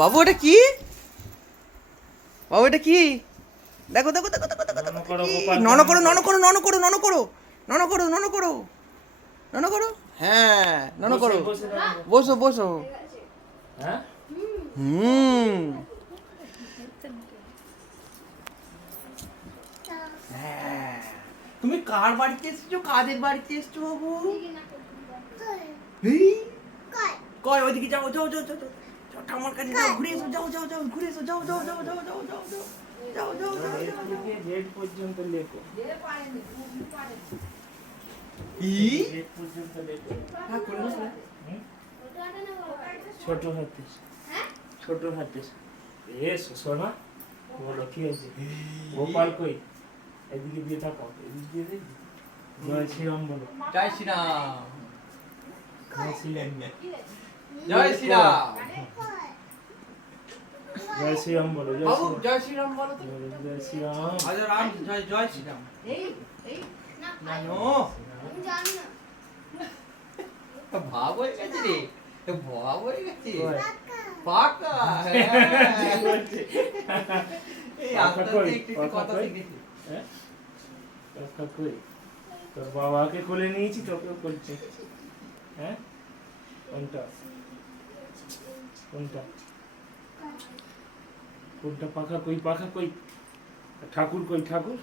বাবু এটা কি? বাবু এটা কি? দেখো দেখো দেখো দেখো দেখো দেখো নন করো নন করো নন করো নন করো নন করো নন করো নন করো। হ্যাঁ নন করো। বসো বসো। হ্যাঁ হুম। হ্যাঁ। তুমি কার বাড়িতে এসেছো? কাদের বাড়িতে এসেছো বাবু? এই কয় ওইদিকে যাও যাও যাও যাও যাও ঠাকুমার কাছে যাও, ঘুরে এসো, যাও যাও যাও ঘুরে এসো, যাও যাও যাও যাও যাও যাও যাও যাও যাও যাও এর থেকে জেড পর্যন্ত লেখো। ই জেড পর্যন্ত লেখো। হ্যাঁ করে নাও। হুম? ছোট হাতে ছোট হাতে এসো সোনা বলো কি হয়েছে? গোপাল কই? এদিকে দিয়ে থাকো, এদিকে দিয়ে দেখি। জয় শ্রীরাম বলো। জয় শ্রীরাম। জয় শ্রীরাম। জয় শ্রীরাম। জয় শ্রীরাম বলো। জয় বাবু শ্রীরাম। জয় শ্রীরাম বলো তো। জয় শ্রীরাম। আজ রাম জয় জয় শ্রীরাম। নানো ভাব হয়ে গেছে রে, ভাব হয়ে গেছে কই? পাকা। হ্যাঁ। এই পাকা আস্তে কই? আস্তে একটু একটু পাকা কথা কই? শিখেছি। হ্যাঁ? কাকা কই? তোর বাবাকে কোলে নিয়েছি, তোকেও করছে। হ্যাঁ? কোনটা? কোনটা? কোনটা পাখা কই? পাখা কই? ঠাকুর কই? ঠাকুর?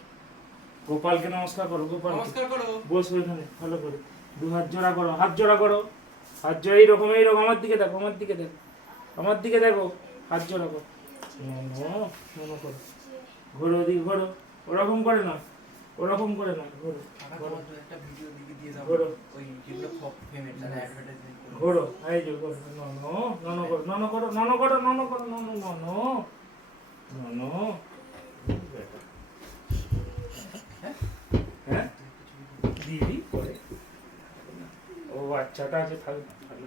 গোপালকে নমস্কার করো। গোপাল নমস্কার করো। বসো এখানে ভালো করে। দু হাত জোড়া করো, হাত জোড়া করো। হাত জোড়া এইরকম এইরকম আমার দিকে দেখো, আমার দিকে দেখো, আমার দিকে দেখো। হাত জোড়া করো। মনে করো। ঘোরো, ওদিকে ঘোরো। ওরকম করে না, ওরকম করে না, ঘোরো ঘোরো একটা ভিডিও দিয়ে দাও ঘোরো ওই যেগুলো ফেমের তারা অ্যাডভার্টাইজমেন্ট করে। ঘোরো। এই যে ঘোরো। ননো ননো করো, ননো করো, ননো করো, ননো করো, ননো ননো ননো। হ্যাঁ দিদি করে ও বাচ্চাটা আছে থাকবে ভালো।